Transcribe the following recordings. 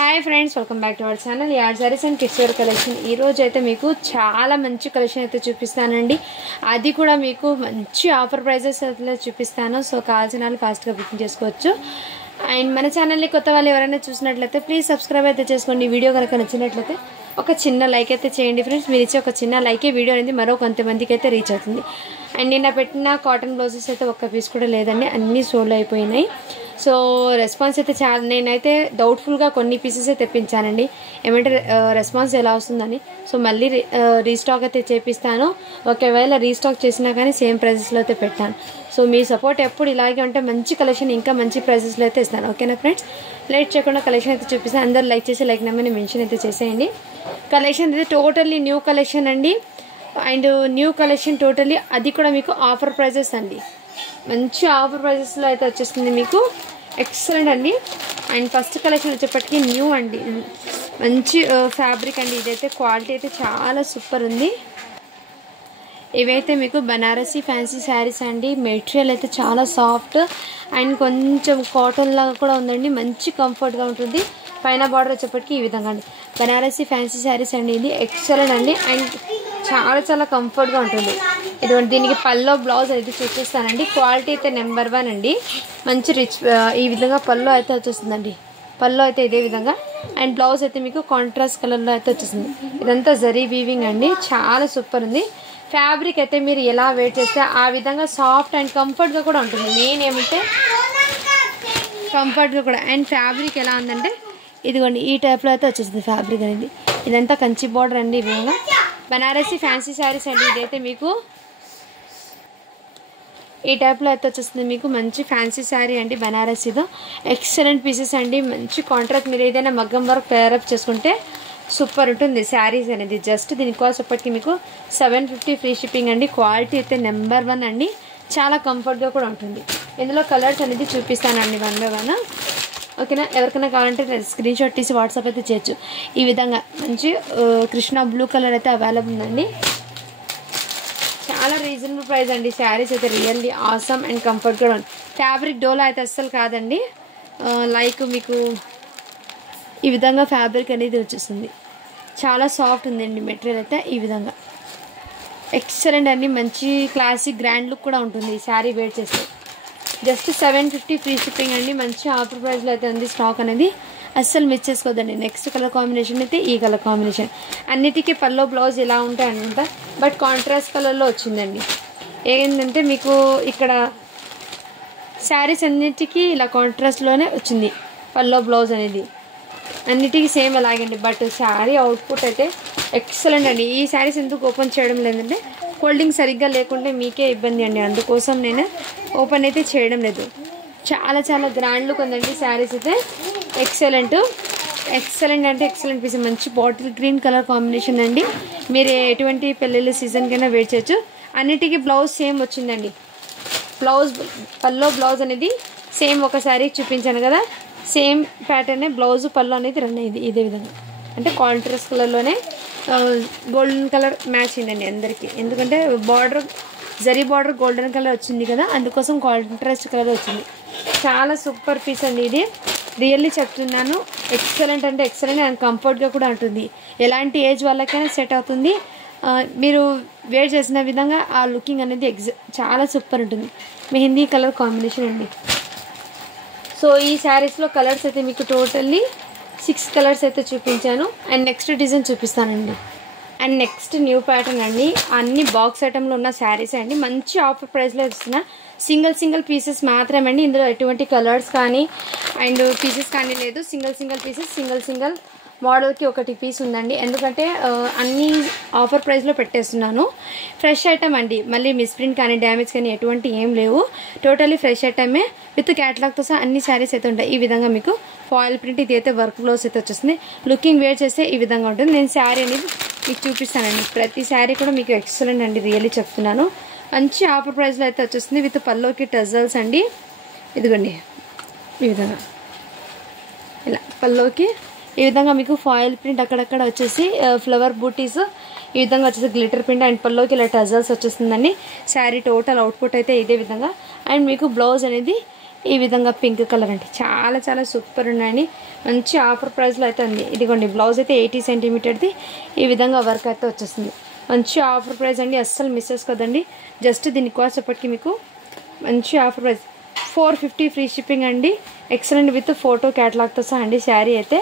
Hi friends welcome back to our channel यार saris and kids wear collection ఈ రోజు అయితే మీకు చాలా మంచి కలెక్షన్ అయితే చూపిస్తానండి అది కూడా మీకు మంచి ఆఫర్ ప్రైజెస్ అయితే చూపిస్తాను సో కావాల్సిన వాళ్ళు ఫాస్ట్ గా బుకింగ్ చేసుకోవచ్చు అండ్ మన ఛానల్ ని కొత్త వాళ్ళు ఎవరైనా చూసినట్లయితే ప్లీజ్ సబ్స్క్రైబ్ అయితే చేసుకోండి వీడియో కనుక నచ్చినట్లయితే ఒక చిన్న లైక్ అయితే చేయండి ఫ్రెండ్స్ మీరు ఇచ్చే ఒక చిన్న లైక్ ఏ వీడియో అనేది మరో కొంతమందికి అయితే రీచ్ అవుతుంది అండ్ నిన్న పెట్టిన కాటన్ బ్లౌజెస్ అయితే ఒక్క పీస్ కూడా లేదండి అన్ని సోల్డ్ అయిపోయినాయి సో రెస్పాన్స్ అయితే చాలా నేనైతే డౌట్ఫుల్ గా కొన్ని పీసెస్ అయితే తెప్పించానండి ఏమంటే రెస్పాన్స్ ఎలా వస్తుందని సో మళ్ళీ రీస్టాక్ అయితే చేపిస్తాను ఒకవేళ రీస్టాక్ చేసినా కానీ సేమ్ ప్రైసెస్ లో అయితే పెట్టాను సో మీ సపోర్ట్ ఎప్పుడు ఇలాగే ఉంటే మంచి కలెక్షన్ ఇంకా మంచి ప్రైసెస్ లో అయితే ఇస్తాను ఓకేనా ఫ్రెండ్స్ లేట్ చేయకుండా కలెక్షన్ అయితే చూపిస్తాను అందరూ లైక్ చేసి లైక్ నెంబర్ని మెన్షన్ అయితే చేసేయండి కలెక్షన్ అయితే టోటల్లీ న్యూ కలెక్షన్ అండి అండ్ న్యూ కలెక్షన్ టోటల్లీ అది కూడా మీకు ఆఫర్ ప్రైజెస్ అండి మంచి ఆఫర్ ప్రైజెస్ లో అయితే వచ్చేస్తుంది మీకు ఎక్సలెంట్ అండి అండ్ ఫస్ట్ కలెక్షన్ వచ్చేప్పటికి న్యూ అండి మంచి ఫ్యాబ్రిక్ అండి ఇదైతే క్వాలిటీ అయితే చాలా సూపర్ ఉంది ఇవైతే మీకు బనారసి ఫ్యాన్సీ శారీస్ అండి మెటీరియల్ అయితే చాలా సాఫ్ట్ అండ్ కొంచెం కాటన్ లాగా కూడా ఉందండి మంచి కంఫర్ట్ గా ఉంటుంది పైన బార్డర్ వచ్చేప్పటికి ఈ విధంగా అండి బనారసి ఫ్యాన్సీ శారీస్ అండి ఇది ఎక్సలెంట్ అండి అండ్ చాలా చాలా కంఫర్ట్ గా ఉంటుంది ఇటువంటి దీనికి పల్లో బ్లౌజ్ అయితే చూపిస్తానండి క్వాలిటీ అయితే నెంబర్ 1 అండి మంచి రిచ్ ఈ విధంగా పల్లో అయితే వచ్చేస్తుందండి పల్లో అయితే ఇదే విధంగా అండ్ బ్లౌజ్ అయితే మీకు కాంట్రాస్ట్ కలర్ లో అయితే వచ్చేస్తుంది ఇదంతా జరీ వీవింగ్ అండి చాలా సూపర్ ఉంది ఫ్యాబ్రిక్ అయితే మీరు ఎలా వేర్ చేస్తే ఆ విధంగా సాఫ్ట్ అండ్ కంఫర్ట్ గా కూడా ఉంటుంది మెయిన్ ఏమంటే కంఫర్ట్ గా కూడా అండ్ ఫ్యాబ్రిక్ ఎలా ఉందంటే ఇదిగోండి ఈ టైప్ లో అయితే వచ్చేస్తుంది ఫ్యాబ్రిక్ అనేది ఇదంతా కంచి బోర్డర్ అండి ఈ విధంగా బనారసి ఫ్యాన్సీ శారీస్ అండి ఇదైతే మీకు ఈ టైప్ లో అయితే వచ్చేస్తుంది మీకు మంచి ఫ్యాన్సీ శారీ అండి బనారసీతో ఎక్సలెంట్ పీసెస్ అండి మంచి కాంట్రాక్ట్ మీరు ఏదైనా మగ్గం వర్క్ పేరప్ చేసుకుంటే సూపర్ ఉంటుంది శారీస్ అనేది జస్ట్ దీని కాస్ట్ ఇప్పటికి మీకు 750 ఫ్రీ షిప్పింగ్ అండి క్వాలిటీ అయితే నెంబర్ 1 అండి చాలా కంఫర్ట్ గా కూడా ఉంటుంది ఇందులో కలర్స్ అనేది చూపిస్తానండి 1 బై 1 ఓకేనా ఎవరికైనా కావాలంటే స్క్రీన్ షాట్ తీసి వాట్సాప్ అయితే చేయొచ్చు ఈ విధంగా మంచి కృష్ణ బ్లూ కలర్ అయితే అవైలబుల్ ఉందండి చాలా రీజనబుల్ ప్రైస్ అండి శారీస్ అయితే రియల్లీ ఆసమ్ అండ్ కంఫర్ట్ కూడా ఉంది ఫ్యాబ్రిక్ డోలా అయితే అస్సలు కాదండి లైక్ మీకు ఈ విధంగా ఫ్యాబ్రిక్ అనేది వచ్చేస్తుంది చాలా సాఫ్ట్ ఉందండి మెటీరియల్ అయితే ఈ విధంగా ఎక్సలెంట్ అండి మంచి క్లాసిక్ గ్రాండ్ లుక్ కూడా ఉంటుంది ఈ శారీ వేర్ చేస్తే జస్ట్ 750 ఫ్రీ షిప్పింగ్ అండి మంచి ఆఫర్ ప్రైస్ లో అయితే ఉంది స్టాక్ అనేది అస్సలు మిస్ చేసుకోవద్దండి నెక్స్ట్ కలర్ కాంబినేషన్ అయితే ఈ కలర్ కాంబినేషన్ అన్నిటికీ పల్లో బ్లౌజ్ ఇలా ఉంటాయి అనుకుంటా బట్ కాంట్రాస్ట్ కలర్ లో వచ్చిందండి ఏంటంటే మీకు ఇక్కడ శారీస్ అన్నిటికీ ఇలా కాంట్రాస్ట్ లోనే వచ్చింది పల్లో బ్లౌజ్ అనేది అన్నిటికీ సేమ్ అలాగండి బట్ శారీ అవుట్పుట్ అయితే ఎక్సలెంట్ అండి ఈ శారీస్ ఎందుకు ఓపెన్ చేయడం లేదంటే హోల్డింగ్ సరిగ్గా లేకుంటే మీకే ఇబ్బంది అండి అందుకోసం నేను ఓపెన్ అయితే చేయడం లేదు చాలా చాలా గ్రాండ్ లుక్ ఉందండి శారీస్ అయితే ఎక్సలెంట్ అంటే ఎక్సలెంట్ పీస్ మంచి బాటిల్ గ్రీన్ కలర్ కాంబినేషన్ అండి మీరు ఎటువంటి పెళ్ళిళ్ళ సీజన్ కైనా వేర్ చేయొచ్చు అన్నిటికీ బ్లౌజ్ సేమ్ వచ్చిందండి బ్లౌజ్ పల్లో బ్లౌజ్ అనేది సేమ్ ఒక శారీ చూపించాను కదా సేమ్ ప్యాటర్న్ బ్లౌజ్ పల్లో అనేది రన్ అయింది ఇదే విధంగా అంటే కాంట్రాస్ట్ కలర్లోనే గోల్డెన్ కలర్ మ్యాచ్ అయిందండి అందరికీ ఎందుకంటే border zari border golden colour వచ్చింది కదా అందుకోసం కాంట్రాస్ట్ కలర్ వచ్చింది చాలా సూపర్ పీస్ అండి ఇది రియల్లీ చెప్తున్నాను ఎక్సలెంట్ అంటే ఎక్సలెంట్ అండ్ కంఫర్ట్గా కూడా ఉంటుంది ఎలాంటి ఏజ్ వాళ్ళకైనా సెట్ అవుతుంది మీరు వేర్ చేసిన విధంగా ఆ లుకింగ్ అనేది చాలా సూపర్ ఉంటుంది మెహందీ కలర్ కాంబినేషన్ అండి సో ఈ శారీస్లో కలర్స్ అయితే మీకు టోటల్లీ 6 కలర్స్ అయితే చూపించాను అండ్ నెక్స్ట్ డిజైన్ చూపిస్తానండి అండ్ నెక్స్ట్ న్యూ ప్యాటర్న్ అండి అన్ని బాక్స్ ఐటెంలో ఉన్న శారీస్ అండి మంచి ఆఫర్ ప్రైస్లో ఇస్తున్నా సింగిల్ పీసెస్ మాత్రమే అండి ఇందులో ఎటువంటి కలర్స్ కానీ అండ్ పీసెస్ కానీ లేదు సింగిల్ పీసెస్ సింగిల్ మోడల్కి ఒకటి పీస్ ఉందండి ఎందుకంటే అన్ని ఆఫర్ ప్రైస్లో పెట్టేస్తున్నాను ఫ్రెష్ ఐటమ్ అండి మళ్ళీ మిస్ప్రింట్ కానీ డ్యామేజ్ కానీ ఎటువంటి ఏం లేవు టోటలీ ఫ్రెష్ ఐటమే విత్ క్యాటలాగ్తో సహా అన్ని శారీస్ అయితే ఉంటాయి ఈ విధంగా మీకు ఫాయిల్ ప్రింట్ ఇది అయితే వర్క్ బ్లౌజ్ అయితే వచ్చేస్తుంది లుకింగ్ వేర్ చేస్తే ఈ విధంగా ఉంటుంది నేను శారీ అనేది మీకు చూపిస్తానండి ప్రతి శారీ కూడా మీకు ఎక్సలెంట్ అండి రియల్లీ చెప్తున్నాను మంచి ఆఫర్ ప్రైస్లో అయితే వచ్చేస్తుంది విత్ పల్లోకి టజల్స్ అండి ఇదిగోండి ఈ విధంగా ఇలా పల్లోకి ఈ విధంగా మీకు ఫాయిల్ ప్రింట్ అక్కడక్కడ వచ్చేసి ఫ్లవర్ బూటీస్ ఈ విధంగా వచ్చేసి గ్లిటర్ ప్రింట్ అండ్ పల్లోకి ఇలా టజల్స్ వచ్చేస్తుందండి శారీ టోటల్ అవుట్పుట్ అయితే ఇదే విధంగా అండ్ మీకు బ్లౌజ్ అనేది ఈ విధంగా పింక్ కలర్ అండి, చాలా చాలా సూపర్ ఉన్నాయండి. మంచి ఆఫర్ ప్రైస్లో అయితే ఉంది. ఇదిగోండి బ్లౌజ్ అయితే 80 సెంటీమీటర్ది ఈ విధంగా వర్క్ అయితే వచ్చేస్తుంది. మంచి ఆఫర్ ప్రైస్ అండి, అస్సలు మిస్ చేసుకోదండి. జస్ట్ దీని కాస్ట్ ఎప్పటికీ మీకు మంచి ఆఫర్ ప్రైస్ 450 ఫ్రీ షిప్పింగ్ అండి. ఎక్సలెంట్ విత్ ఫోటో క్యాటలాగ్తో సహా అండి. శారీ అయితే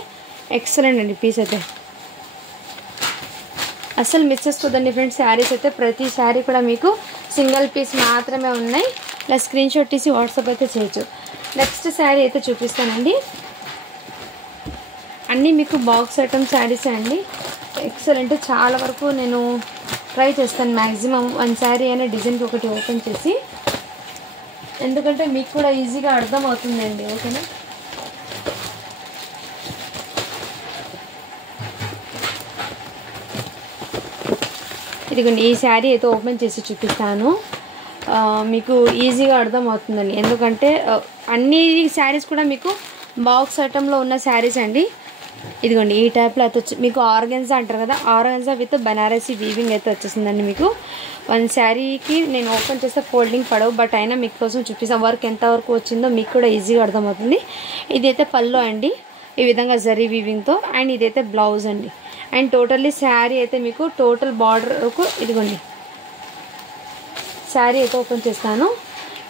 ఎక్సలెంట్ అండి, పీస్ అయితే అస్సలు మిస్ చేసుకోదండి ఫ్రెండ్స్. శారీస్ అయితే ప్రతి శారీ కూడా మీకు సింగిల్ పీస్ మాత్రమే ఉన్నాయి. ఇలా స్క్రీన్ షాట్ తీసి వాట్సాప్ అయితే చేయొచ్చు. నెక్స్ట్ శారీ అయితే చూపిస్తానండి. అన్నీ మీకు బాక్స్ ఐటమ్ శారీస్ అండి. ఎక్సలెంట్, చాలా వరకు నేను ట్రై చేస్తాను మ్యాక్సిమం 1 శారీ అయినా డిజైన్కి ఒకటి ఓపెన్ చేసి, ఎందుకంటే మీకు కూడా ఈజీగా అర్థం అవుతుందండి. ఓకేనా, ఇదిగోండి ఈ శారీ అయితే ఓపెన్ చేసి చూపిస్తాను. మీకు ఈజీగా అర్థం అవుతుందండి, ఎందుకంటే అన్ని శారీస్ కూడా మీకు బాక్స్ ఐటంలో ఉన్న శారీస్ అండి. ఇదిగోండి ఈ టైప్లో అయితే వచ్చి మీకు ఆర్గెన్జా అంటారు కదా, ఆర్గెన్జా విత్ బనారసి వీవింగ్ అయితే వచ్చేసిందండి. మీకు 1 శారీకి నేను ఓపెన్ చేస్తే ఫోల్డింగ్ పడవు, బట్ అయినా మీకోసం చూపిస్తాను. వర్క్ ఎంతవరకు వచ్చిందో మీకు కూడా ఈజీగా అర్థమవుతుంది. ఇదైతే పళ్ళు అండి, ఈ విధంగా జరీ వీవింగ్తో, అండ్ ఇదైతే బ్లౌజ్ అండి. అండ్ టోటల్లీ శారీ అయితే మీకు టోటల్ బార్డర్కు ఇదిగోండి శారీ అయితే ఓపెన్ చేస్తాను.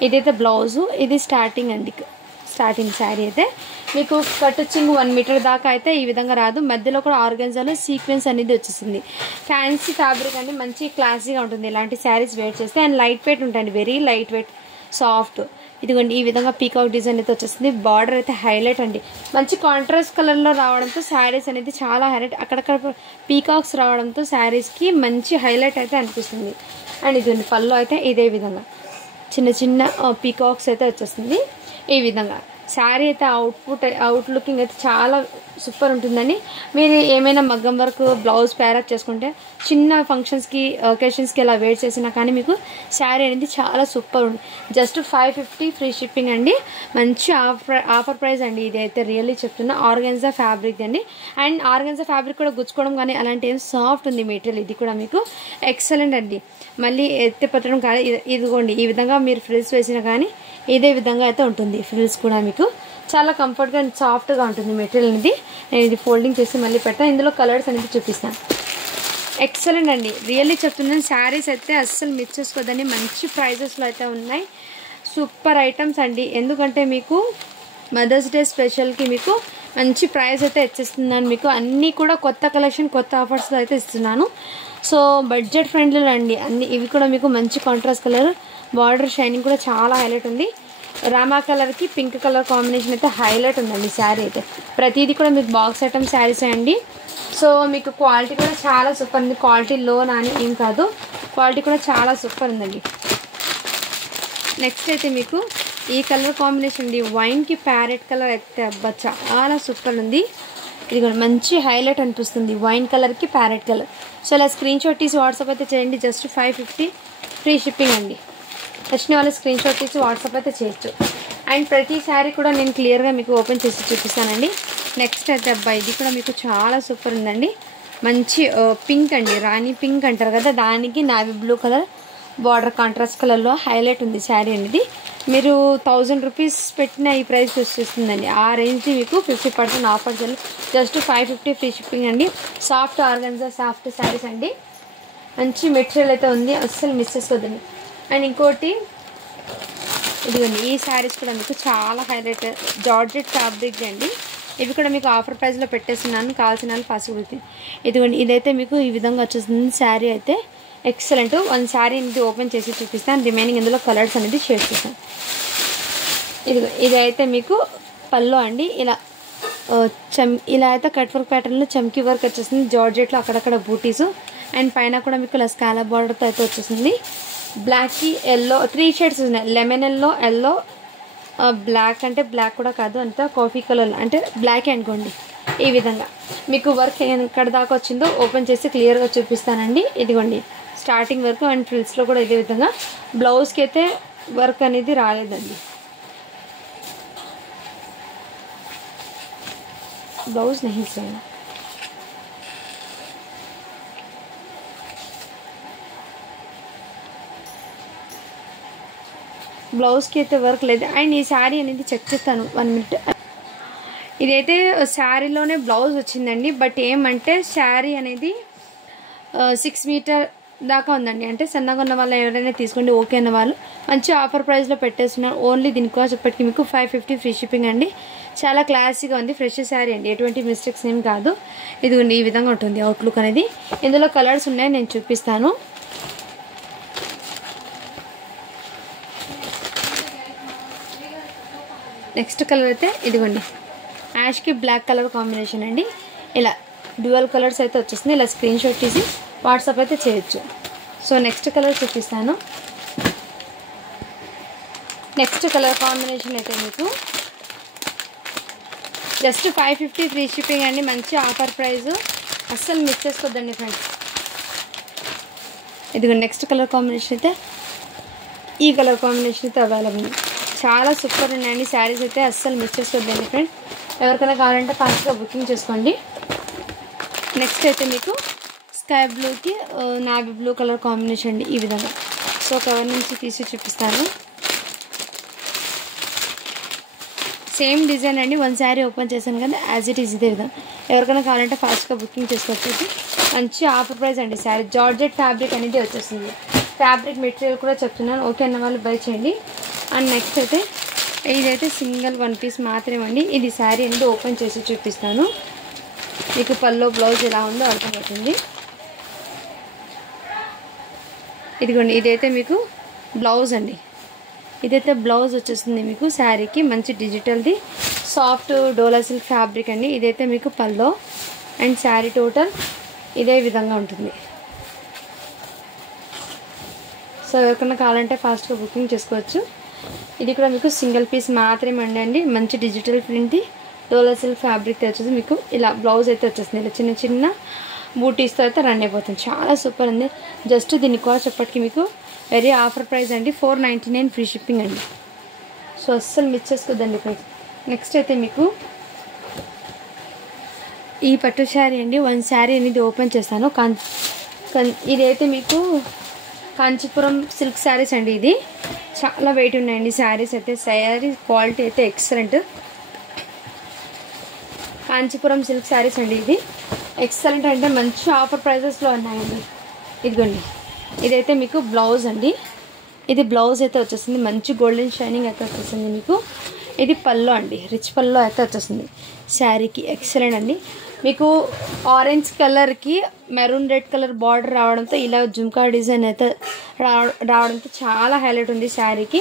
ఇదైతే బ్లౌజు, ఇది స్టార్టింగ్ అండి. స్టార్టింగ్ శారీ అయితే మీకు కట్ వచ్చింగ్ 1 మీటర్ దాకా అయితే ఈ విధంగా రాదు. మధ్యలో కూడా ఆర్గన్జాలో సీక్వెన్స్ అనేది వచ్చేసింది. ఫ్యాన్సీ ఫ్యాబ్రిక్ అండి, మంచి క్లాసీగా ఉంటుంది ఇలాంటి శారీస్ వేర్ చేస్తే. అండ్ లైట్ వెయిట్ ఉంటాయండి, వెరీ లైట్ వెయిట్, సాఫ్ట్. ఇదిగోండి ఈ విధంగా పీకాక్ డిజైన్ అయితే వచ్చేస్తుంది. బార్డర్ అయితే హైలైట్ అండి, మంచి కాంట్రాస్ట్ కలర్లో రావడంతో శారీస్ అనేది చాలా హైలైట్. అక్కడక్కడ పీకాక్స్ రావడంతో శారీస్కి మంచి హైలైట్ అయితే అనిపిస్తుంది. అండ్ ఇదిగోండి పళ్ళు అయితే ఇదే విధంగా చిన్న చిన్న పీకాక్స్ అయితే వచ్చేస్తుంది. ఈ విధంగా శారీ అయితే అవుట్ లుకింగ్ అయితే చాలా సూపర్ ఉంటుందని. మీరు ఏమైనా మగ్గం వర్క్ బ్లౌజ్ ప్యారప్ చేసుకుంటే చిన్న ఫంక్షన్స్కి ఒకేషన్స్కి ఇలా వేర్ చేసినా కానీ మీకు శారీ అనేది చాలా సూపర్ ఉంది. జస్ట్ 550 ఫ్రీ షిప్పింగ్ అండి. మంచి ఆఫర్ ప్రైస్ అండి. ఇది అయితే రియల్లీ చెప్తున్నా, ఆర్గెన్జా ఫ్యాబ్రిక్ అండి. అండ్ ఆర్గెన్జా ఫ్యాబ్రిక్ కూడా గుచ్చుకోవడం కానీ అలాంటి ఏం సాఫ్ట్ ఉంది మెటీరియల్. ఇది కూడా మీకు ఎక్సలెంట్ అండి, మళ్ళీ ఎత్తి పట్టడం కానీ. ఇదిగోండి ఈ విధంగా మీరు ఫ్రిల్స్ వేసినా కానీ ఇదే విధంగా అయితే ఉంటుంది. ఫ్రిల్స్ కూడా మీకు చాలా కంఫర్ట్గా అండ్ సాఫ్ట్గా ఉంటుంది మెటీరియల్ అనేది. నేను ఇది ఫోల్డింగ్ చేసి మళ్ళీ పెడతాను. ఇందులో కలర్స్ అనేది చూపిస్తాను. ఎక్సలెంట్ అండి, రియల్లీ చెప్తున్నాను. శారీస్ అయితే అస్సలు మిస్ చేసుకోవద్దని, మంచి ప్రైజెస్లో అయితే ఉన్నాయి. సూపర్ ఐటమ్స్ అండి, ఎందుకంటే మీకు మదర్స్ డే స్పెషల్కి మీకు మంచి ప్రైస్ అయితే ఇచ్చేస్తున్నాను. మీకు అన్నీ కూడా కొత్త కలెక్షన్, కొత్త ఆఫర్స్లో అయితే ఇస్తున్నాను. సో బడ్జెట్ ఫ్రెండ్లీలో అండి అన్ని. ఇవి కూడా మీకు మంచి కాంట్రాస్ట్ కలర్, బార్డర్ షైనింగ్ కూడా చాలా హైలైట్ ఉంది. రామా కలర్కి పింక్ కలర్ కాంబినేషన్ అయితే హైలైట్ ఉందండి. శారీ అయితే ప్రతిదీ కూడా మీకు బాక్స్ ఐటమ్ శారీస్ అండి. సో మీకు క్వాలిటీ కూడా చాలా సూపర్ ఉంది. క్వాలిటీ లో నాని ఏం కాదు, క్వాలిటీ కూడా చాలా సూపర్ ఉందండి. నెక్స్ట్ అయితే మీకు ఈ కలర్ కాంబినేషన్ అండి, వైన్కి ప్యారెట్ కలర్ అయితే అబ్బా చాలా సూపర్ ఉంది. ఇది కూడా మంచి హైలైట్ అనిపిస్తుంది, వైన్ కలర్కి ప్యారెట్ కలర్. సో ఇలా స్క్రీన్ షాట్ తీసి వాట్సాప్ అయితే చేయండి. జస్ట్ 550 ఫ్రీ షిప్పింగ్ అండి. వచ్చిన వాళ్ళు స్క్రీన్ షాట్ తీసి వాట్సాప్ అయితే చేయొచ్చు. అండ్ ప్రతి శారీ కూడా నేను క్లియర్గా మీకు ఓపెన్ చేసి చూపిస్తానండి. నెక్స్ట్ అయితే అబ్బాయి ఇది కూడా మీకు చాలా సూపర్ ఉందండి. మంచి పింక్ అండి, రాణి పింక్ అంటారు కదా, దానికి navy blue colour border contrast కలర్లో హైలైట్ ఉంది శారీ అనేది. మీరు 1000 రూపీస్ పెట్టిన ఈ ప్రైస్ వచ్చేస్తుందండి. ఆ రేంజ్కి మీకు 50% ఆఫర్ జస్ట్ 550 ఫ్రీ షిప్పింగ్ అండి. సాఫ్ట్ ఆర్గన్జా సాఫ్ట్ శారీస్ అండి, మంచి మెటీరియల్ అయితే ఉంది, అస్సలు మిస్ చేసుకోవద్దండి. అండ్ ఇంకోటి ఇదిగోండి ఈ శారీస్ కూడా మీకు చాలా హైలైట్, జార్జెట్ ఫ్యాబ్రిక్ అండి. ఇవి కూడా మీకు ఆఫర్ ప్రైస్లో పెట్టేస్తున్నాను, కావాల్సిన వాళ్ళు ఫాస్ట్ గుర్తి. ఇదిగోండి ఇదైతే మీకు ఈ విధంగా వచ్చేస్తుంది. శారీ అయితే ఎక్సలెంట్. 1 శారీ అనేది ఓపెన్ చేసి చూపిస్తాను, రిమైనింగ్ ఇందులో కలర్స్ అనేది షేర్ చేస్తాను. ఇదైతే మీకు పళ్ళు అండి. ఇలా అయితే కట్ వర్క్ ప్యాటర్న్లో చమ్కీ వర్క్ వచ్చేసింది. జార్జెట్లో అక్కడక్కడ బూటీస్, అండ్ పైన కూడా మీకు ఇలా స్కాలప్ బార్డర్తో అయితే వచ్చేసింది. బ్లాక్కి ఎల్లో 3 షేడ్స్ ఉన్నాయి. లెమన్ ఎల్లో, ఎల్లో, బ్లాక్ అంటే బ్లాక్ కూడా కాదు, అంతా కాఫీ కలర్ అంటే బ్లాక్ అనుకోండి. ఈ విధంగా మీకు వర్క్ ఎక్కడ దాకా వచ్చిందో ఓపెన్ చేసి క్లియర్గా చూపిస్తానండి. ఇదిగోండి స్టార్టింగ్ వరకు, అండ్ ఫ్రిల్స్లో కూడా ఇదే విధంగా. బ్లౌజ్కి అయితే వర్క్ అనేది రాలేదండి. ब्लाउज नहीं सेम। బ్లౌజ్కి అయితే వర్క్ లేదు. అండ్ ఈ శారీ అనేది చెక్ చేస్తాను 1 మినిట్. ఇదైతే శారీలోనే బ్లౌజ్ వచ్చిందండి. బట్ ఏమంటే శారీ అనేది 6 మీటర్ దాకా ఉందండి. అంటే సన్నగా ఉన్న వాళ్ళు ఎవరైనా తీసుకోండి, ఓకే అన్న వాళ్ళు మంచి ఆఫర్ ప్రైస్లో పెట్టేస్తున్నారు. ఓన్లీ దీని కాస్ట్ ఇప్పటికి మీకు 550 ఫ్రీ షిప్పింగ్ అండి. చాలా క్లాసీగా ఉంది, ఫ్రెష్ శారీ అండి, ఎటువంటి మిస్టేక్స్ ఏం కాదు. ఇదిగోండి ఈ విధంగా ఉంటుంది అవుట్లుక్ అనేది. ఇందులో కలర్స్ ఉన్నాయి, నేను చూపిస్తాను. నెక్స్ట్ కలర్ అయితే ఇదిగోండి యాష్కి బ్లాక్ కలర్ కాంబినేషన్ అండి. ఇలా డ్యూయల్ కలర్స్ అయితే వచ్చేస్తుంది. ఇలా స్క్రీన్ షాట్ తీసి వాట్సాప్ అయితే చేయొచ్చు. సో నెక్స్ట్ కలర్ చూపిస్తాను. నెక్స్ట్ కలర్ కాంబినేషన్ అయితే మీకు జస్ట్ 550 ఫ్రీ షిప్పింగ్ అండి. మంచి ఆఫర్ ప్రైస్, అస్సలు మిస్ చేసుకోవద్దండి ఫ్రెండ్స్. ఇదిగోండి నెక్స్ట్ కలర్ కాంబినేషన్ అయితే ఈ కలర్ కాంబినేషన్ అయితే అవైలబుల్ ఉంది. చాలా సూపర్ ఉన్నాయండి శారీస్ అయితే, అస్సలు మిస్ చేసుకోవద్దండి ఫ్రెండ్స్. ఎవరికైనా కావాలంటే ఫాస్ట్గా బుకింగ్ చేసుకోండి. నెక్స్ట్ అయితే మీకు స్కై బ్లూకి నావీ బ్లూ కలర్ కాంబినేషన్ అండి ఈ విధంగా. సో కవర్ నుంచి తీసి చూపిస్తాను. సేమ్ డిజైన్ అండి. 1 శారీ ఓపెన్ చేశాను కదా, యాజ్ ఇట్ ఈజ్ ఇదే విధంగా. ఎవరికైనా కావాలంటే ఫాస్ట్గా బుకింగ్ చేసుకోవచ్చు. మంచి ఆఫర్ ప్రైస్ అండి. శారీ జార్జెట్ ఫ్యాబ్రిక్ అనేది వచ్చేస్తుంది. ఫ్యాబ్రిక్ మెటీరియల్ కూడా చెప్తున్నాను, ఓకే అన్న వాళ్ళు బై చేయండి. అండ్ నెక్స్ట్ అయితే ఇదైతే సింగిల్ 1 పీస్ మాత్రమే అండి. ఇది శారీ అనేది ఓపెన్ చేసి చూపిస్తాను. మీకు పల్లో బ్లౌజ్ ఎలా ఉందో అర్థమవుతుంది. ఇదిగోండి ఇదైతే మీకు బ్లౌజ్ అండి. ఇదైతే బ్లౌజ్ వచ్చేస్తుంది మీకు శారీకి. మంచి డిజిటల్ది సాఫ్ట్ డోలా సిల్క్ ఫ్యాబ్రిక్ అండి. ఇదైతే మీకు పల్లో అండ్ శారీ టోటల్ ఇదే విధంగా ఉంటుంది. సో ఎవరికైనా కావాలంటే ఫాస్ట్గా బుకింగ్ చేసుకోవచ్చు. ఇది కూడా మీకు సింగిల్ పీస్ మాత్రమే అండి. మంచి డిజిటల్ ప్రింట్ డోలా సిల్క్ ఫ్యాబ్రిక్ వచ్చేసి మీకు ఇలా బ్లౌజ్ అయితే వచ్చేస్తుంది. ఇలా చిన్న చిన్న బూటీస్తో అయితే రన్ అయిపోతుంది. చాలా సూపర్ ఉంది. జస్ట్ దీని కాస్ట్ చెప్పటికి మీకు వెరీ ఆఫర్ ప్రైస్ అండి. 499 ఫ్రీ షిప్పింగ్ అండి. సో అస్సలు మిస్ చేసుకోద్దండి ప్రైస్. నెక్స్ట్ అయితే మీకు ఈ పట్టు శారీ అండి. 1 శారీ అనేది ఓపెన్ చేస్తాను. ఇదైతే మీకు కాంచీపురం సిల్క్ శారీస్ అండి. ఇది చాలా వెయిట్ ఉన్నాయండి శారీస్ అయితే. శారీ క్వాలిటీ అయితే ఎక్సలెంట్. కాంచీపురం సిల్క్ శారీస్ అండి. ఇది ఎక్సలెంట్ అంటే మంచి ఆఫర్ ప్రైజెస్లో ఉన్నాయండి. ఇదిగోండి ఇదైతే మీకు బ్లౌజ్ అండి. ఇది బ్లౌజ్ అయితే వచ్చేస్తుంది. మంచి గోల్డెన్ షైనింగ్ అయితే వచ్చేస్తుంది మీకు. ఇది పల్లో అండి, రిచ్ పల్లో అయితే వచ్చేస్తుంది శారీకి. ఎక్సలెంట్ అండి. మీకు ఆరెంజ్ కలర్కి మెరూన్ రెడ్ కలర్ బార్డర్ రావడంతో ఇలా జుమ్కా డిజైన్ అయితే రావడంతో చాలా హైలైట్ ఉంది శారీకి.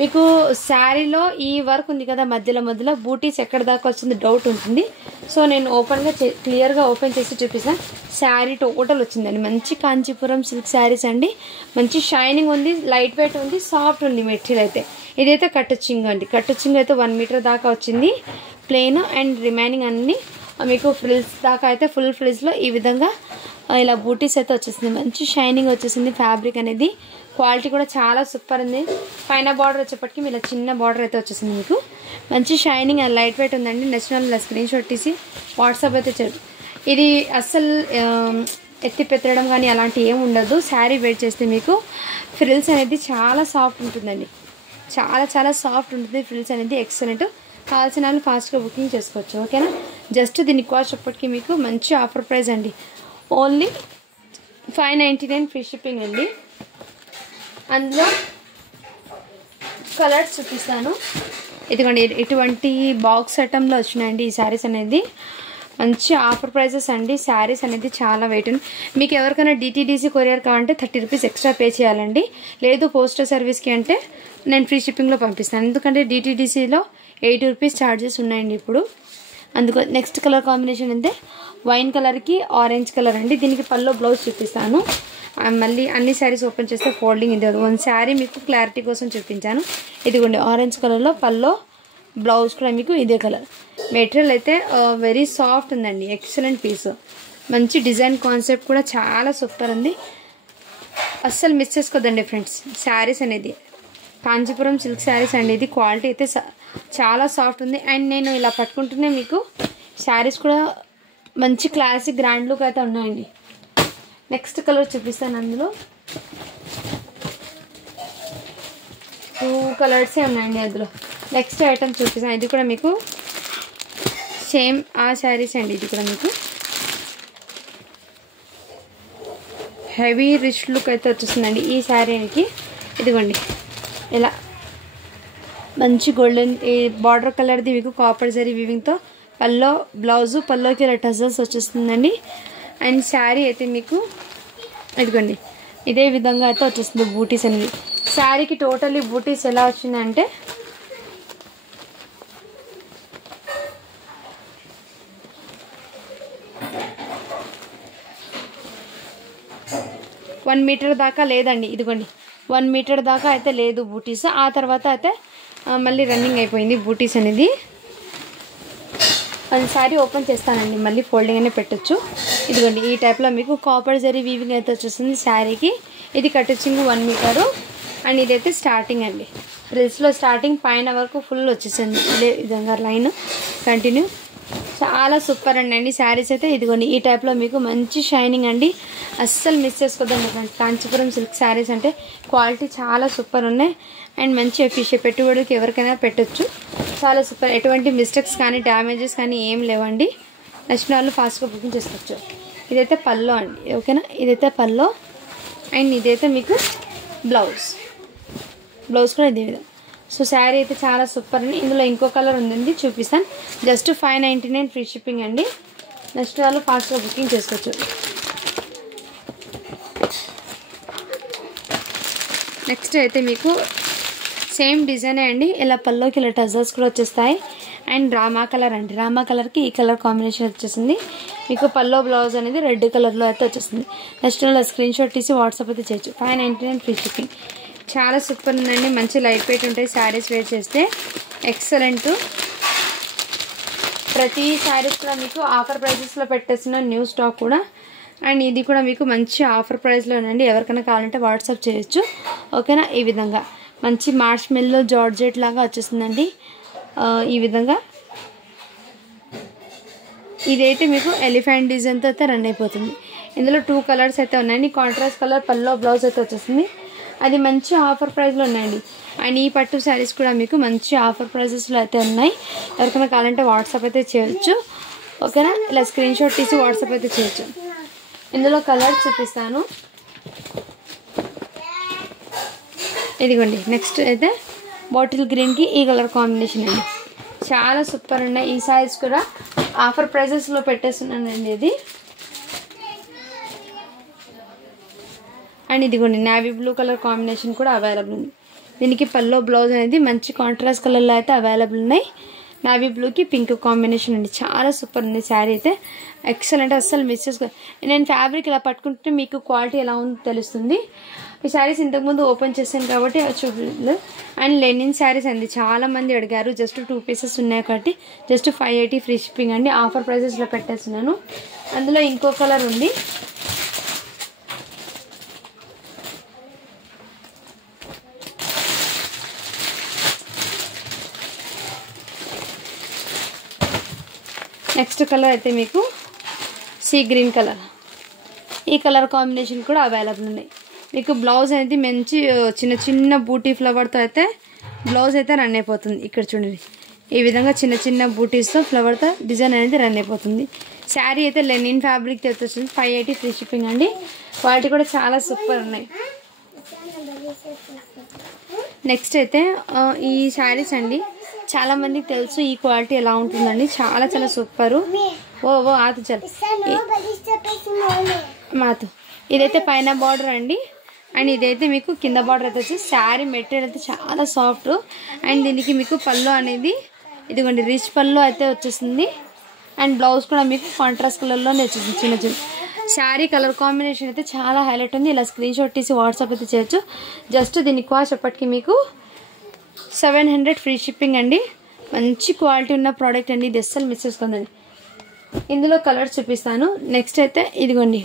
మీకు శారీలో ఈ వర్క్ ఉంది కదా మధ్యలో బూటీస్ ఎక్కడ దాకా వచ్చింది డౌట్ ఉంటుంది. సో నేను ఓపెన్గా క్లియర్గా ఓపెన్ చేసి చూపిస్తాను. శారీ టోటల్ వచ్చిందండి. మంచి కాంచీపురం సిల్క్ శారీస్ అండి. మంచి షైనింగ్ ఉంది, లైట్ వెయిట్ ఉంది, సాఫ్ట్ ఉంది మెటీరియల్ అయితే. ఇదైతే కట్టుచింగ్ అండి. కట్టుచింగ్ అయితే 1 మీటర్ దాకా వచ్చింది ప్లెయిన్. అండ్ రిమైనింగ్ అన్ని మీకు ఫ్రిల్స్ దాకా అయితే ఫుల్ ఫ్రిల్స్లో ఈ విధంగా ఇలా బూటీస్ అయితే వచ్చేసింది. మంచి షైనింగ్ వచ్చేసింది ఫ్యాబ్రిక్ అనేది. క్వాలిటీ కూడా చాలా సూపర్ ఉంది. పైన బార్డర్ వచ్చేప్పటికి ఇలా చిన్న బార్డర్ అయితే వచ్చేసింది మీకు. మంచి షైనింగ్ అండ్ లైట్ వెయిట్ ఉందండి. నచ్చిన ఇలా స్క్రీన్ షాట్ తీసి వాట్సాప్ అయితే చేయండి. ఇది అస్సలు ఎత్తి పెట్టడం కానీ అలాంటి ఏమి ఉండదు. శారీ వెయిట్ చేస్తే మీకు ఫ్రిల్స్ అనేది చాలా సాఫ్ట్ ఉంటుందండి. చాలా సాఫ్ట్ ఉంటుంది ఫ్రిల్స్ అనేది. ఎక్సలెంట్. కావాల్సిన వాళ్ళు ఫాస్ట్గా బుకింగ్ చేసుకోవచ్చు, ఓకేనా. జస్ట్ దీని కాస్ట్ అప్పటికి మీకు మంచి ఆఫర్ ప్రైస్ అండి. ఓన్లీ 599 ఫ్రీ షిప్పింగ్ అండి. అందులో కలర్స్ చూపిస్తాను. ఇదిగోండి ఇటువంటి బాక్స్ ఐటంలో వచ్చినాయండి ఈ శారీస్ అనేది. మంచి ఆఫర్ ప్రైజెస్ అండి. శారీస్ అనేది చాలా వెయిట్ ఉంది. మీకు ఎవరికైనా డిటీడీసీ కొరియర్ కావాలంటే 30 రూపీస్ ఎక్స్ట్రా పే చేయాలండి. లేదు పోస్టల్ సర్వీస్కి అంటే నేను ఫ్రీ షిప్పింగ్లో పంపిస్తాను. ఎందుకంటే డిటీడీసీలో 80 రూపీస్ ఛార్జెస్ ఉన్నాయండి ఇప్పుడు. అందుకు నెక్స్ట్ కలర్ కాంబినేషన్ అంటే వైన్ కలర్కి ఆరెంజ్ కలర్ అండి. దీనికి పల్లో బ్లౌజ్ చూపిస్తాను. మళ్ళీ అన్ని శారీస్ ఓపెన్ చేస్తే ఫోల్డింగ్ ఇది 1 శారీ మీకు క్లారిటీ కోసం చూపించాను. ఇదిగోండి ఆరెంజ్ కలర్లో పల్లో బ్లౌజ్ కూడా మీకు ఇదే కలర్. మెటీరియల్ అయితే వెరీ సాఫ్ట్ ఉందండి. Excellent piece. మంచి డిజైన్ కాన్సెప్ట్ కూడా చాలా సూపర్ ఉంది. అస్సలు మిస్ చేసుకోదండి ఫ్రెండ్స్. శారీస్ అనేది కాంచీపురం సిల్క్ శారీస్ అండి. ఇది క్వాలిటీ అయితే చాలా సాఫ్ట్ ఉంది. అండ్ నేను ఇలా పట్టుకుంటూనే మీకు శారీస్ కూడా మంచి క్లాసిక్ గ్రాండ్ లుక్ అయితే ఉన్నాయండి. నెక్స్ట్ కలర్ చూపిస్తాను. అందులో 2 కలర్సే ఉన్నాయండి అందులో. నెక్స్ట్ ఐటమ్ చూపిస్తాను. ఇది కూడా మీకు సేమ్ ఆ శారీస్ అండి. ఇది కూడా మీకు హెవీ రిచ్ లుక్ అయితే వచ్చేస్తుందండి ఈ శారీకి. ఇదిగోండి ఇలా మంచి గోల్డెన్ బార్డర్ కలర్ది మీకు కాపర్ జరీ వీవింగ్తో పల్లో బ్లౌజు, పల్లోకి ఇలా టజల్స్ వచ్చేస్తుందండి. అండ్ శారీ అయితే మీకు ఇదిగోండి ఇదే విధంగా అయితే వచ్చేస్తుంది బూటీస్ అనేది. శారీకి టోటలీ బూటీస్ ఎలా వచ్చిందంటే వన్ మీటర్ దాకా లేదండి. ఇదిగోండి 1 మీటర్ దాకా అయితే లేదు బూటీస్. ఆ తర్వాత అయితే మళ్ళీ రన్నింగ్ అయిపోయింది బూటీస్ అనేది. అది శారీ ఓపెన్ చేస్తానండి, మళ్ళీ ఫోల్డింగ్ అనే పెట్టచ్చు. ఇదిగోండి ఈ టైప్లో మీకు కాపర్ జరీ వీవింగ్ అయితే వచ్చేస్తుంది శారీకి. ఇది కటింగ్ 1 మీటరు. అండ్ ఇదైతే స్టార్టింగ్ అండి, డ్రెస్లో స్టార్టింగ్ పైన వరకు ఫుల్ వచ్చేసింది ఇదే విధంగా లైన్ కంటిన్యూ. చాలా సూపర్ అండి శారీస్ అయితే. ఇదిగోండి ఈ టైప్లో మీకు మంచి షైనింగ్ అండి, అస్సలు మిస్ చేసుకోవద్దండి. కాంచీపురం సిల్క్ శారీస్ అంటే క్వాలిటీ చాలా సూపర్ ఉన్నాయి. అండ్ మంచి ఎఫిషియెంట్ పెట్టుబడికి ఎవరికైనా పెట్టచ్చు, చాలా సూపర్. ఎటువంటి మిస్టేక్స్ కానీ డ్యామేజెస్ కానీ ఏం లేవండి. నచ్చిన వాళ్ళు ఫాస్ట్గా బుకింగ్ చేసుకోవచ్చు. ఇదైతే పల్లో అండి, ఓకేనా. ఇదైతే పల్లో. అండ్ ఇదైతే మీకు బ్లౌజ్ కూడా ఇదే విధంగా. సో శారీ అయితే చాలా సూపర్ అండి. ఇందులో ఇంకో కలర్ ఉందండి, చూపిస్తాను. జస్ట్ 599 ఫ్రీ షిప్పింగ్ అండి. నచ్చిన వాళ్ళు ఫాస్ట్గా బుకింగ్ చేసుకోవచ్చు. నెక్స్ట్ అయితే మీకు సేమ్ డిజైనే అండి, ఇలా పల్లోకి ఇలా టజల్స్ కూడా వచ్చేస్తాయి. అండ్ రామా కలర్ అండి, రామా కలర్కి ఈ కలర్ కాంబినేషన్ వచ్చేసింది. మీకు పల్లో బ్లౌజ్ అనేది రెడ్ కలర్లో అయితే వచ్చేసింది. నెక్స్ట్ స్క్రీన్ షాట్ తీసి వాట్సాప్ అయితే చేయొచ్చు. 599 ఫ్రీ షిప్పింగ్. చాలా సూపర్ ఉందండి, మంచి లైట్ వెయిట్ ఉంటాయి శారీస్ వేర్ చేస్తే. ఎక్సలెంట్. ప్రతి శారీస్ కూడా మీకు ఆఫర్ ప్రైజెస్లో పెట్టేసిన న్యూ స్టాక్ కూడా. అండ్ ఇది కూడా మీకు మంచి ఆఫర్ ప్రైస్లో ఉందండి, ఎవరికైనా కావాలంటే వాట్సాప్ చేయొచ్చు, ఓకేనా. ఈ విధంగా మంచి మార్చ్ మెల్లో జార్జెట్ లాగా వచ్చేస్తుందండి ఈ విధంగా. ఇదైతే మీకు ఎలిఫెంట్ డిజైన్తో అయితే రన్ అయిపోతుంది. ఇందులో 2 కలర్స్ అయితే ఉన్నాయండి. కాంట్రాస్ట్ కలర్ పల్లో బ్లౌజ్ అయితే వచ్చేస్తుంది. అది మంచి ఆఫర్ ప్రైస్లో ఉన్నాయండి. అండ్ ఈ పట్టు శారీస్ కూడా మీకు మంచి ఆఫర్ ప్రైజెస్లో అయితే ఉన్నాయి, ఎవరికైనా కావాలంటే వాట్సాప్ అయితే చేయొచ్చు, ఓకేనా. ఇలా స్క్రీన్ షాట్ తీసి వాట్సాప్ అయితే చేయొచ్చు. ఇందులో కలర్ చూపిస్తాను. ఇదిగోండి నెక్స్ట్ అయితే బాటిల్ గ్రీన్కి ఈ కలర్ కాంబినేషన్ అండి, చాలా సూపర్ ఉన్నాయి. ఈ శారీస్ కూడా ఆఫర్ ప్రైజెస్లో పెట్టేస్తున్నానండి ఇది. అండ్ ఇదిగోండి నేవీ బ్లూ కలర్ కాంబినేషన్ కూడా అవైలబుల్ ఉంది. దీనికి పల్లో బ్లౌజ్ అనేది మంచి కాంట్రాస్ట్ కలర్లో అయితే అవైలబుల్ ఉన్నాయి. నేవీ బ్లూకి పింక్ కాంబినేషన్ అండి, చాలా సూపర్ ఉంది శారీ అయితే. ఎక్సలెంట్, అస్సలు మిస్ చేసుకో. నేను ఫ్యాబ్రిక్ ఇలా పట్టుకుంటే మీకు క్వాలిటీ ఎలా ఉందో తెలుస్తుంది. ఈ శారీస్ ఇంతకుముందు ఓపెన్ చేశాను కాబట్టి చూపలేదు. అండ్ లెనిన్ శారీస్ అండి, చాలా మంది అడిగారు. జస్ట్ 2 పీసెస్ ఉన్నాయి కాబట్టి జస్ట్ 580 ఫ్రీ షిప్పింగ్ అండి, ఆఫర్ ప్రైజెస్లో పెట్టేస్తున్నాను. అందులో ఇంకో కలర్ ఉంది. నెక్స్ట్ కలర్ అయితే మీకు సీ గ్రీన్ కలర్, ఈ కలర్ కాంబినేషన్ కూడా అవైలబుల్ ఉన్నాయి. మీకు బ్లౌజ్ అనేది మంచి చిన్న చిన్న బూటీ ఫ్లవర్తో అయితే బ్లౌజ్ అయితే రన్ అయిపోతుంది. ఇక్కడ చూడండి ఈ విధంగా చిన్న చిన్న బూటీస్తో ఫ్లవర్తో డిజైన్ అనేది రన్ అయిపోతుంది. శారీ అయితే లెనిన్ ఫ్యాబ్రిక్ తెచ్చింది. 580 ఫ్రీ షిప్పింగ్ అండి. క్వాలిటీ కూడా చాలా సూపర్ ఉన్నాయి. నెక్స్ట్ అయితే ఈ శారీస్ అండి, చాలా మందికి తెలుసు ఈ క్వాలిటీ ఎలా ఉంటుందండి, చాలా చాలా సూపరు. ఆతు చల్ మాతు. ఇదైతే పైన బార్డర్ అండి. అండ్ ఇదైతే మీకు కింద బార్డర్ అయితే వచ్చి శారీ మెటీరియల్ అయితే చాలా సాఫ్ట్. అండ్ దీనికి మీకు పళ్ళు అనేది ఇదిగోండి రిచ్ పళ్ళు అయితే వచ్చేసింది. అండ్ బ్లౌజ్ కూడా మీకు కాంట్రాస్ట్ కలర్లోనే వచ్చేసింది. చిన్న చిన్న శారీ కలర్ కాంబినేషన్ అయితే చాలా హైలైట్ ఉంది. ఇలా స్క్రీన్ షాట్ తీసి వాట్సాప్ అయితే చేయొచ్చు. జస్ట్ దీని కాస్ట్ ఎప్పటికీ మీకు 700 ఫ్రీ షిప్పింగ్ అండి. మంచి క్వాలిటీ ఉన్న ప్రోడక్ట్ అండి, ఇది అస్సలు మిస్ చేసుకోండి. ఇందులో కలర్స్ చూపిస్తాను. నెక్స్ట్ అయితే ఇదిగోండి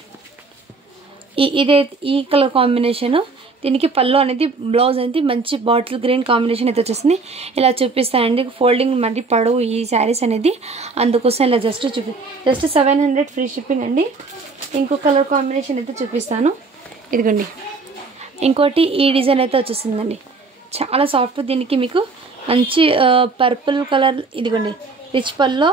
ఇదే ఈ కలర్ కాంబినేషన్. దీనికి పళ్ళు అనేది బ్లౌజ్ అనేది మంచి బాటిల్ గ్రీన్ కాంబినేషన్ అయితే వచ్చేసింది. ఇలా చూపిస్తానండి, ఫోల్డింగ్ మళ్ళీ పడవు ఈ శారీస్ అనేది, అందుకోసం ఇలా జస్ట్ 700 ఫ్రీ షిప్పింగ్ అండి. ఇంకో కలర్ కాంబినేషన్ అయితే చూపిస్తాను. ఇదిగోండి ఇంకోటి ఈ డిజైన్ అయితే వచ్చేసిందండి, చాలా సాఫ్ట్. దీనికి మీకు మంచి పర్పుల్ కలర్ ఇదిగోండి రిచ్ పల్లో.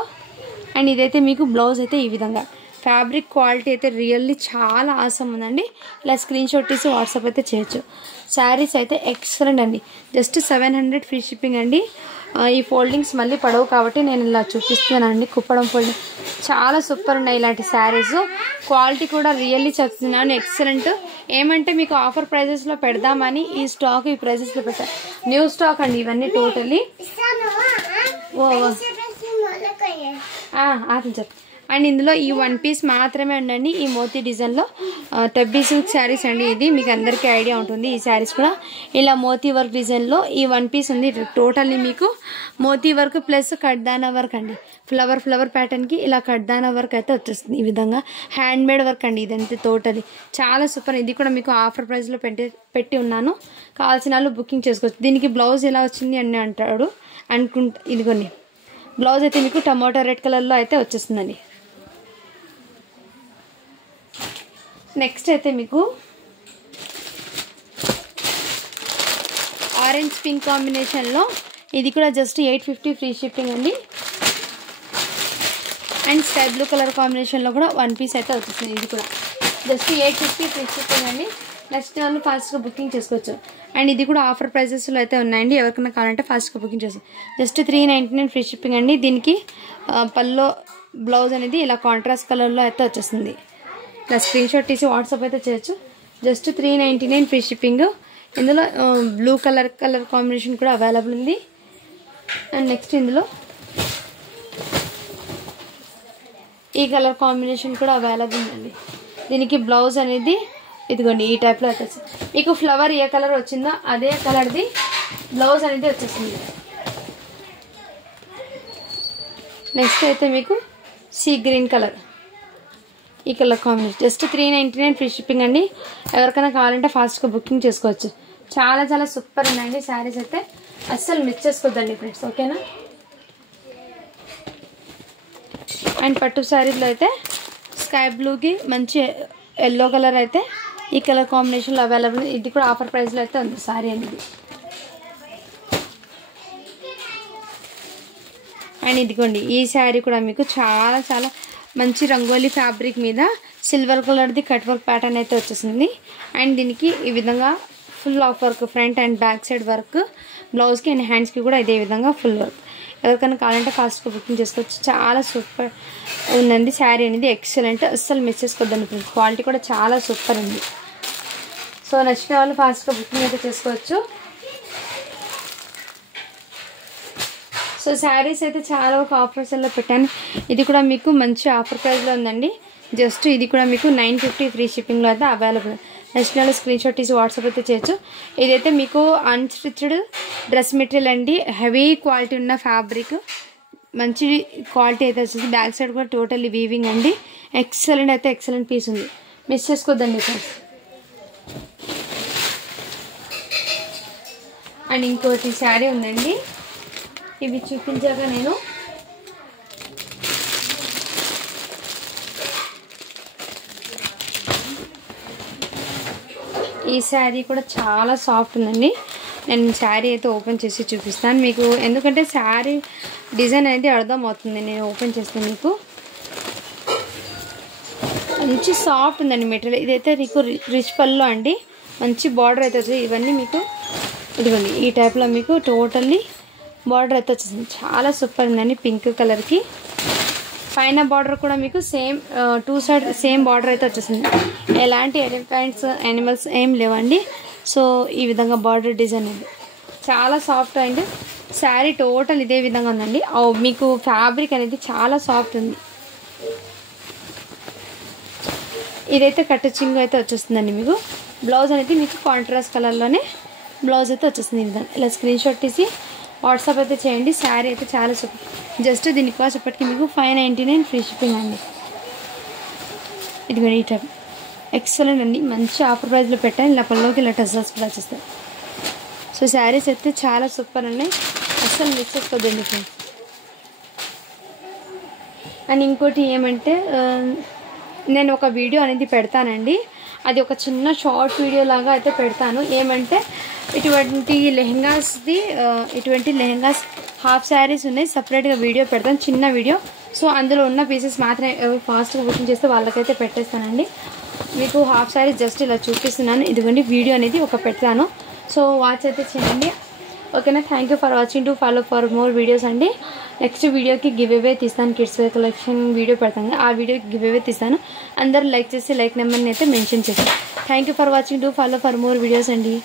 అండ్ ఇదైతే మీకు బ్లౌజ్ అయితే ఈ విధంగా. ఫ్యాబ్రిక్ క్వాలిటీ అయితే రియల్లీ చాలా ఆసమ్ ఉందండి. ఇలా స్క్రీన్ షాట్ తీసి వాట్సాప్ అయితే చేయొచ్చు. శారీస్ అయితే ఎక్సలెంట్ అండి. జస్ట్ 700 ఫ్రీ షిప్పింగ్ అండి. ఈ ఫోల్డింగ్స్ మళ్ళీ పడవు కాబట్టి నేను ఇలా చూపిస్తున్నానండి. కుప్పడం ఫోల్డింగ్ చాలా సూపర్ ఉన్నాయి ఇలాంటి శారీస్. క్వాలిటీ కూడా రియల్లీ చెప్తున్నాను ఎక్సలెంట్. ఏమంటే మీకు ఆఫర్ ప్రైజెస్లో పెడదామని ఈ స్టాక్ ఈ ప్రైజెస్లో పెట్టాను. న్యూ స్టాక్ అండి ఇవన్నీ టోటలీ. చెప్పు. అండ్ ఇందులో ఈ 1 పీస్ మాత్రమే ఉండండి. ఈ మోతీ డిజైన్లో టబ్బీ సిల్క్ శారీస్ అండి. ఇది మీకు అందరికీ ఐడియా ఉంటుంది. ఈ శారీస్ కూడా ఇలా మోతీ వర్క్ డిజైన్లో ఈ 1 పీస్ ఉంది. టోటల్లీ మీకు మోతీ వర్క్ ప్లస్ కడ్దానా వర్క్ అండి. ఫ్లవర్ ప్యాటర్న్కి ఇలా కడ్దానా వర్క్ అయితే వచ్చేస్తుంది. ఈ విధంగా హ్యాండ్ మేడ్ వర్క్ అండి ఇదంతా టోటలీ. చాలా సూపర్. ఇది కూడా మీకు ఆఫర్ ప్రైస్లో పెట్టి ఉన్నాను. కావాల్సిన వాళ్ళు బుకింగ్ చేసుకోవచ్చు. దీనికి బ్లౌజ్ ఎలా వచ్చింది అని అంటాడు ఇదిగోండి బ్లౌజ్ అయితే మీకు టమాటో రెడ్ కలర్లో అయితే వచ్చేస్తుందండి. నెక్స్ట్ అయితే మీకు ఆరెంజ్ పింక్ కాంబినేషన్లో ఇది కూడా జస్ట్ 850 ఫ్రీ షిప్పింగ్ అండి. అండ్ స్కై బ్లూ కలర్ కాంబినేషన్లో కూడా 1 పీస్ అయితే వచ్చేస్తుంది. ఇది కూడా జస్ట్ 850 ఫ్రీ షిప్పింగ్ అండి. నెక్స్ట్ వాళ్ళు ఫాస్ట్గా బుకింగ్ చేసుకోవచ్చు. అండ్ ఇది కూడా ఆఫర్ ప్రైజెస్లో అయితే ఉన్నాయండి. ఎవరికైనా కావాలంటే ఫాస్ట్గా బుకింగ్ చేసుకోవచ్చు. జస్ట్ 399 ఫ్రీ షిప్పింగ్ అండి. దీనికి పల్లో బ్లౌజ్ అనేది ఇలా కాంట్రాస్ట్ కలర్లో అయితే వచ్చేస్తుంది. ఇలా స్క్రీన్ షాట్ తీసి వాట్సాప్ అయితే చేయొచ్చు. Just 399 free shipping. ఇందులో బ్లూ కలర్ కాంబినేషన్ కూడా అవైలబుల్ ఉంది. అండ్ నెక్స్ట్ ఇందులో ఈ కలర్ కాంబినేషన్ కూడా అవైలబుల్ ఉందండి. దీనికి బ్లౌజ్ అనేది ఇదిగోండి ఈ టైప్లో అయితే మీకు ఫ్లవర్ ఏ కలర్ వచ్చిందో అదే కలర్ది బ్లౌజ్ అనేది వచ్చేసింది. నెక్స్ట్ అయితే మీకు సీ గ్రీన్ కలర్ ఈ colour combination just 399 free shipping అండి. ఎవరికైనా కావాలంటే ఫాస్ట్గా బుకింగ్ చేసుకోవచ్చు. చాలా చాలా సూపర్ ఉన్నాయండి శారీస్ అయితే. అస్సలు మిస్ చేసుకోవద్దండి ఫ్రెండ్స్, ఓకేనా. అండ్ పట్టు శారీలో అయితే స్కై బ్లూకి మంచి ఎల్లో కలర్ అయితే ఈ కలర్ కాంబినేషన్లో అవైలబుల్. ఇది కూడా ఆఫర్ ప్రైస్లో అయితే ఉంది శారీ అనేది. అండ్ ఇదిగోండి ఈ శారీ కూడా మీకు చాలా చాలా మంచి రంగోలీ ఫ్యాబ్రిక్ మీద సిల్వర్ కలర్ది కట్ వర్క్ ప్యాటర్న్ అయితే వచ్చేసింది. అండ్ దీనికి ఈ విధంగా full of work front and back side work. బ్లౌజ్కి అండ్ హ్యాండ్స్కి కూడా ఇదే విధంగా ఫుల్ వర్క్. ఎవరికైనా కావాలంటే ఫాస్ట్గా బుకింగ్ చేసుకోవచ్చు. చాలా సూపర్ ఉందండి శారీ అనేది ఎక్సలెంట్. అస్సలు మిస్ చేసుకోవద్దండి. క్వాలిటీ కూడా చాలా సూపర్ ఉంది. సో నచ్చిన వాళ్ళు ఫాస్ట్గా బుకింగ్ అయితే చేసుకోవచ్చు. సో శారీస్ అయితే చాలా ఒక ఆఫర్స్లో పెట్టాను. ఇది కూడా మీకు మంచి ఆఫర్ ప్రైస్లో ఉందండి. జస్ట్ ఇది కూడా మీకు 950 ఫ్రీ షిప్పింగ్లో అయితే అవైలబుల్. నెక్స్ట్ నెల స్క్రీన్ షాట్ తీసి వాట్సాప్ అయితే చేయొచ్చు. ఇదైతే మీకు అన్స్టిచ్డ్ డ్రెస్ మెటీరియల్ అండి. హెవీ క్వాలిటీ ఉన్న ఫ్యాబ్రిక్ మంచి క్వాలిటీ అయితే వచ్చేసి. బ్యాక్ సైడ్ కూడా టోటల్లీ వీవింగ్ అండి. ఎక్సలెంట్ అయితే ఎక్సలెంట్ పీస్ ఉంది. మిస్ చేసుకోవద్దండి ఫ్రెండ్స్. అండ్ ఇంకోటి శారీ ఉందండి. ఇవి చూపించాక నేను ఈ శారీ కూడా చాలా సాఫ్ట్ ఉందండి. నేను శారీ అయితే ఓపెన్ చేసి చూపిస్తాను మీకు. ఎందుకంటే శారీ డిజైన్ అనేది అర్థం అవుతుంది నేను ఓపెన్ చేస్తే మీకు. మంచి సాఫ్ట్ ఉందండి మెటీరియల్. ఇదైతే మీకు రిచ్ పల్లో అండి. మంచి బార్డర్ అయితే వచ్చేది. ఇవన్నీ మీకు ఇదిగోండి ఈ టైప్లో మీకు టోటల్లీ బార్డర్ అయితే వచ్చేసింది. చాలా సూపర్ ఉందండి పింక్ కలర్కి. పైన బార్డర్ కూడా మీకు సేమ్ 2 సైడ్ సేమ్ బార్డర్ అయితే వచ్చేసింది. ఎలాంటి ఎలిఫెంట్స్ యానిమల్స్ ఏం లేవండి. సో ఈ విధంగా బార్డర్ డిజైన్ ఉంది. చాలా సాఫ్ట్ అండ్ శారీ టోటల్ ఇదే విధంగా ఉందండి. మీకు ఫ్యాబ్రిక్ అనేది చాలా సాఫ్ట్ ఉంది. ఇదైతే కట్టింగ్ అయితే వచ్చేస్తుందండి మీకు. బ్లౌజ్ అనేది మీకు కాంట్రాస్ట్ కలర్లోనే బ్లౌజ్ అయితే వచ్చేస్తుంది. ఈ విధంగా ఇలా స్క్రీన్ షాట్ తీసి వాట్సాప్ అయితే చేయండి. శారీ అయితే చాలా సూపర్. జస్ట్ దీని కాస్ట్ ఇప్పటికీ మీకు 599 ఫ్రీ షిప్పింగ్ అండి. ఇది ఈ టైప్ ఎక్సలెంట్ అండి. మంచి ఆఫర్ ప్రైస్లో పెట్టాను. ఇలా పళ్ళలోకి ఇలా టజల్స్ కూడా వచ్చేస్తాయి. సో శారీస్ అయితే చాలా సూపర్ ఉన్నాయి. అస్సలు మిస్ చేసుకోవద్దండి ఫ్రెండ్స్. అండ్ ఇంకోటి ఏమంటే నేను ఒక వీడియో అనేది పెడతానండి. అది ఒక చిన్న షార్ట్ వీడియో లాగా అయితే పెడతాను. ఏమంటే ఇటువంటి లెహెంగాస్ హాఫ్ శారీస్ ఉన్నాయి, సపరేట్గా వీడియో పెడతాను, చిన్న వీడియో. సో అందులో ఉన్న పీసెస్ మాత్రమే ఫాస్ట్గా బుకింగ్ చేస్తే వాళ్ళకైతే పెట్టేస్తానండి. మీకు హాఫ్ శారీస్ జస్ట్ ఇలా చూపిస్తున్నాను. ఇదిగోండి వీడియో అనేది ఒక పెడతాను. సో వాచ్ అయితే చేయండి. ఓకేనా? Thank you for watching. To follow for more videos అండి. నెక్స్ట్ వీడియోకి గివ్ అవే తీస్తాను, కిడ్స్ వేర్ కలెక్షన్ వీడియో పెడతాను. ఆ వీడియోకి గివ్ అవే తీస్తాను. అందరూ లైక్ చేసి లైక్ నెంబర్ని అయితే మెన్షన్ చేస్తాను. Thank you for watching. To follow for more videos అండి.